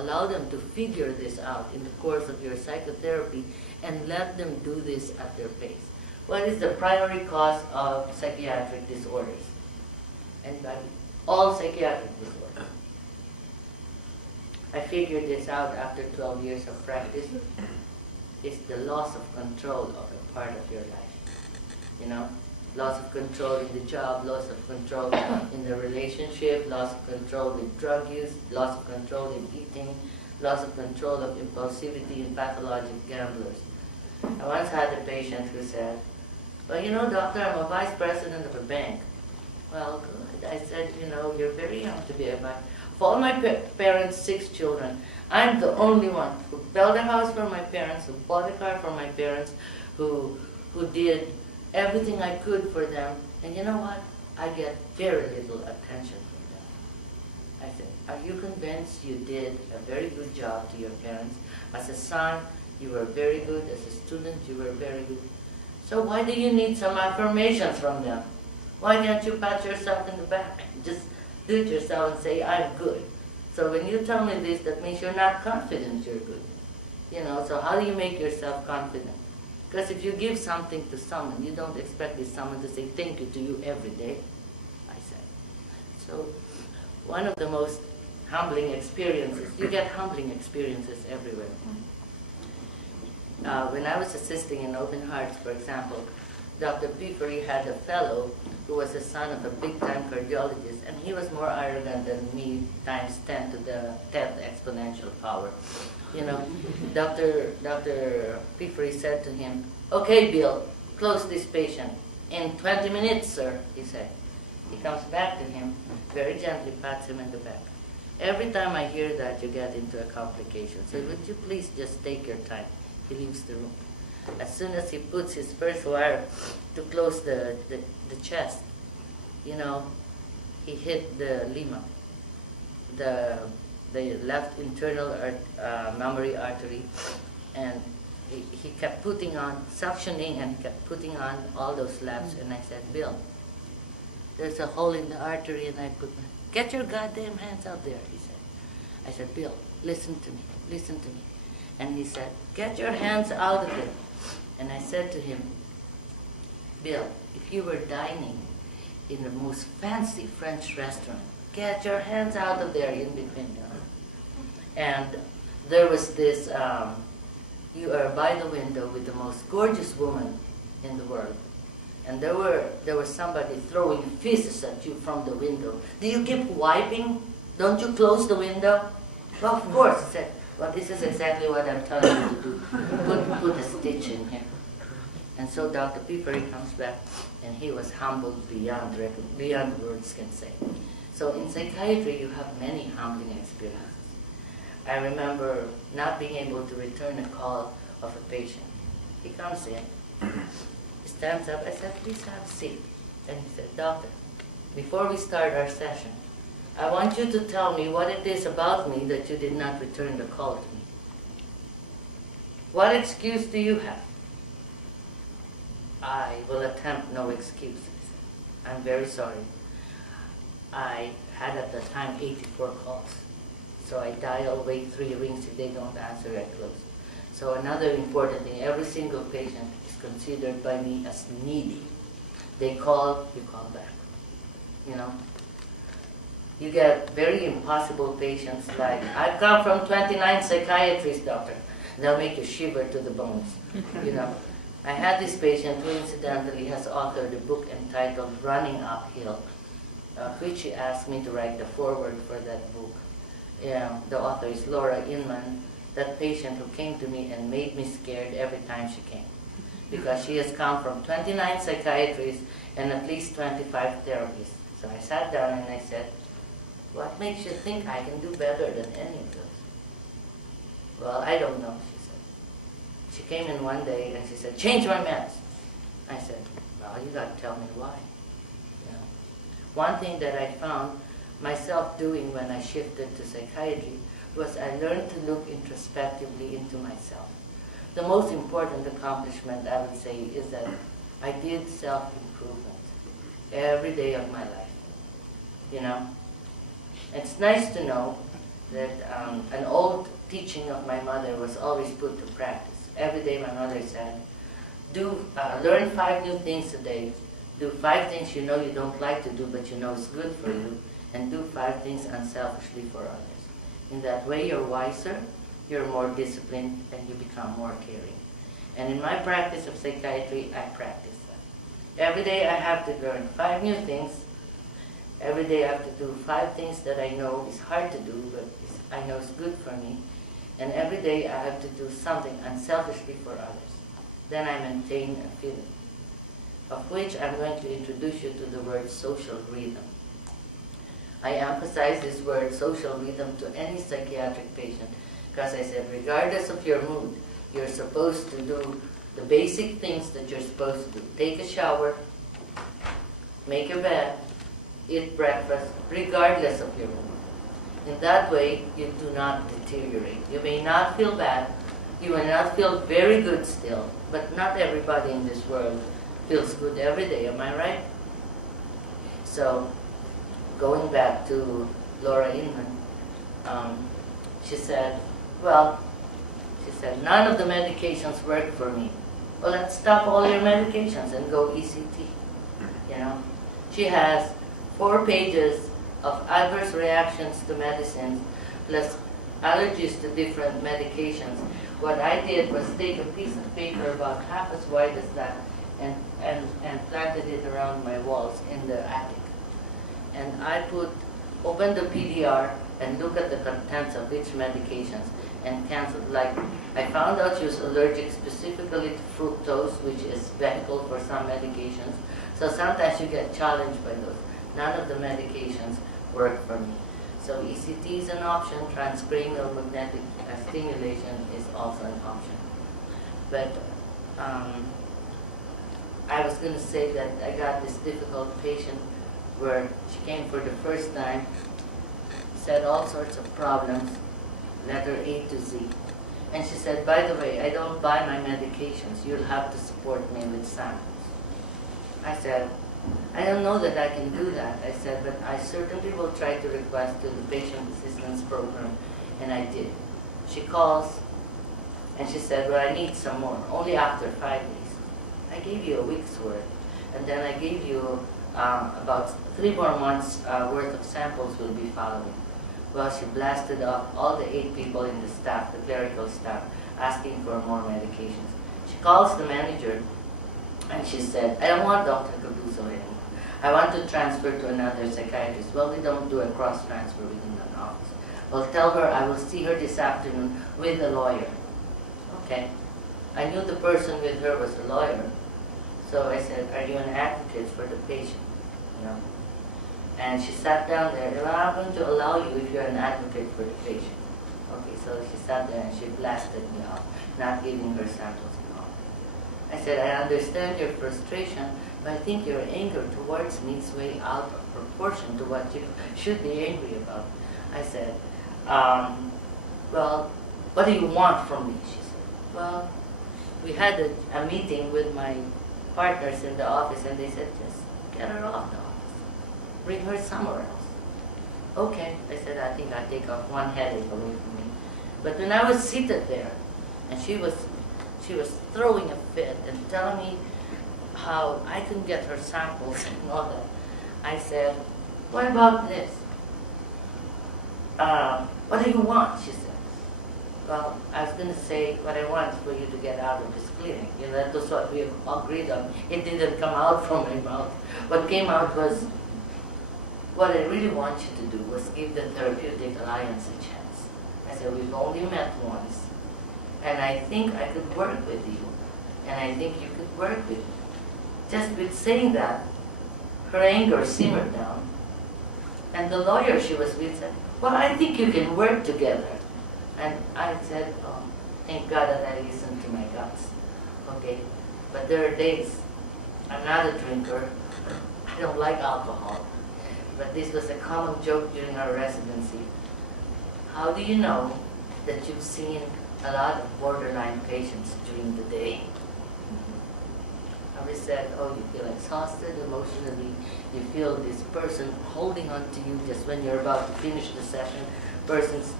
allow them to figure this out in the course of your psychotherapy and let them do this at their pace. What is the primary cause of psychiatric disorders? Anybody? All psychiatric disorders. I figured this out after 12 years of practice. It's the loss of control of a part of your life. You know? Loss of control in the job, loss of control in the relationship, loss of control with drug use, loss of control in eating, loss of control of impulsivity in pathologic gamblers. I once had a patient who said, well, you know, doctor, I'm a vice president of a bank. Well, good. I said, you know, you're very young to be a vice. For all my parents' 6 children, I'm the only one who built a house for my parents, who bought a car for my parents, who did everything I could for them. And you know what? I get very little attention from them. I said, are you convinced you did a very good job to your parents? As a son, you were very good. As a student, you were very good. So why do you need some affirmations from them? Why can't you pat yourself in the back? Just do it yourself and say, I'm good. So when you tell me this, that means you're not confident you're good. You know, so how do you make yourself confident? Because if you give something to someone, you don't expect this someone to say thank you to you every day, I said. So one of the most humbling experiences, you get humbling experiences everywhere. When I was assisting in Open Hearts, for example, Dr. Piffery had a fellow who was the son of a big-time cardiologist, and he was more arrogant than me times 10 to the 10th exponential power. You know, Dr. Piffery said to him, okay, Bill, close this patient. In 20 minutes, sir, he said. He comes back to him, very gently pats him in the back. Every time I hear that, you get into a complication. So would you please just take your time? He leaves the room. As soon as he puts his first wire to close the chest, you know, he hit the lima, the left internal mammary artery, and he kept putting on, suctioning, and kept putting on all those slabs. And I said, Bill, there's a hole in the artery, and I put, get your goddamn hands out there, he said. I said, Bill, listen to me, listen to me. And he said, get your hands out of it. And I said to him, Bill, if you were dining in the most fancy French restaurant, get your hands out of there in between. And there was this, you are by the window with the most gorgeous woman in the world. And there was somebody throwing fishes at you from the window. Do you keep wiping? Don't you close the window? Well, of course, he said. Well, this is exactly what I'm telling you to do. Put a stitch in here. And so Dr. Piffery comes back, and he was humbled beyond words can say. So in psychiatry, you have many humbling experiences. I remember not being able to return a call of a patient. He comes in, he stands up, I said, please have a seat. And he said, doctor, before we start our session, I want you to tell me what it is about me that you did not return the call to me. What excuse do you have? I will attempt no excuse. I'm very sorry. I had at the time 84 calls. So I dial, wait 3 rings. If they don't answer, I close. So another important thing, every single patient is considered by me as needy. They call, you call back. You know? You get very impossible patients like, I've come from 29 psychiatrists, doctor. They'll make you shiver to the bones. You know, I had this patient who incidentally has authored a book entitled Running Uphill, which he asked me to write the foreword for that book. The author is Laura Inman, that patient who came to me and made me scared every time she came. Because she has come from 29 psychiatrists and at least 25 therapists. So I sat down and I said, what makes you think I can do better than any of those? Well, I don't know, she said. She came in one day and she said, change my meds. I said, well, you got to tell me why. You know? One thing that I found myself doing when I shifted to psychiatry was I learned to look introspectively into myself. The most important accomplishment, I would say, is that I did self-improvement every day of my life. You know? It's nice to know that an old teaching of my mother was always put to practice. Every day my mother said, learn 5 new things a day. Do 5 things you know you don't like to do, but you know is good for you. And do 5 things unselfishly for others. In that way, you're wiser, you're more disciplined, and you become more caring. And in my practice of psychiatry, I practice that. Every day I have to learn 5 new things. Every day I have to do 5 things that I know is hard to do, but I know is good for me. And every day I have to do something unselfishly for others. Then I maintain a feeling, of which I'm going to introduce you to the word social rhythm. I emphasize this word social rhythm to any psychiatric patient because I said regardless of your mood, you're supposed to do the basic things that you're supposed to do. Take a shower, make your bed, eat breakfast, regardless of your mood. In that way, you do not deteriorate. You may not feel bad, you may not feel very good still, but not everybody in this world feels good every day, am I right? So, going back to Laura Inman, she said, none of the medications work for me. Well, let's stop all your medications and go ECT, you know. She has 4 pages of adverse reactions to medicines, plus allergies to different medications. What I did was take a piece of paper about half as wide as that and planted it around my walls in the attic. And I open the PDR and look at the contents of each medications and cancel. Like, I found out she was allergic specifically to fructose, which is vehicle for some medications. So sometimes you get challenged by those. None of the medications work for me. So ECT is an option, transcranial magnetic stimulation is also an option. But I was going to say that I got this difficult patient where she came for the first time, said all sorts of problems, letter A to Z. And she said, by the way, I don't buy my medications. You'll have to support me with samples. I said, I don't know that I can do that. I said, but I certainly will try to request to the patient assistance program. And I did. She calls and she said, well, I need some more, only after 5 days. I gave you a week's worth. And then I gave you about 3 more months worth of samples will be following. Well, she blasted off all the 8 people in the staff, the clerical staff, asking for more medications. She calls the manager and she said, I don't want Dr. Cabuso anymore. I want to transfer to another psychiatrist. Well, we don't do a cross-transfer within an office. Well, tell her I will see her this afternoon with a lawyer. Okay. I knew the person with her was a lawyer. So I said, are you an advocate for the patient? You know? And she sat down there, well, I'm going to allow you if you're an advocate for the patient. Okay, so she sat there and she blasted me off, not giving her samples and all. I said, I understand your frustration, but I think your anger towards me is way out of proportion to what you should be angry about. I said, well, what do you want from me? She said, well, we had a meeting with my partners in the office and they said, just get her off the office. Bring her somewhere else. Okay, I said, I think I'll take off one headache away from me. But when I was seated there, and she was throwing a fit and telling me how I couldn't get her samples and all that, I said, what about this? What do you want? She said. Well, I was going to say what I want for you to get out of this clinic. You know, that was what we agreed on. It didn't come out from my mouth. What came out was, what I really want you to do was give the Therapeutic Alliance a chance. I said, we've only met once, and I think I could work with you, and I think you could work with me. Just with saying that, her anger simmered down, and the lawyer she was with said, well, I think you can work together. And I said, oh, thank God that I listened to my guts. Okay, but there are days, I'm not a drinker, I don't like alcohol. But this was a common joke during our residency. How do you know that you've seen a lot of borderline patients during the day? And we said, oh, you feel exhausted emotionally, you feel this person holding on to you just when you're about to finish the session, person's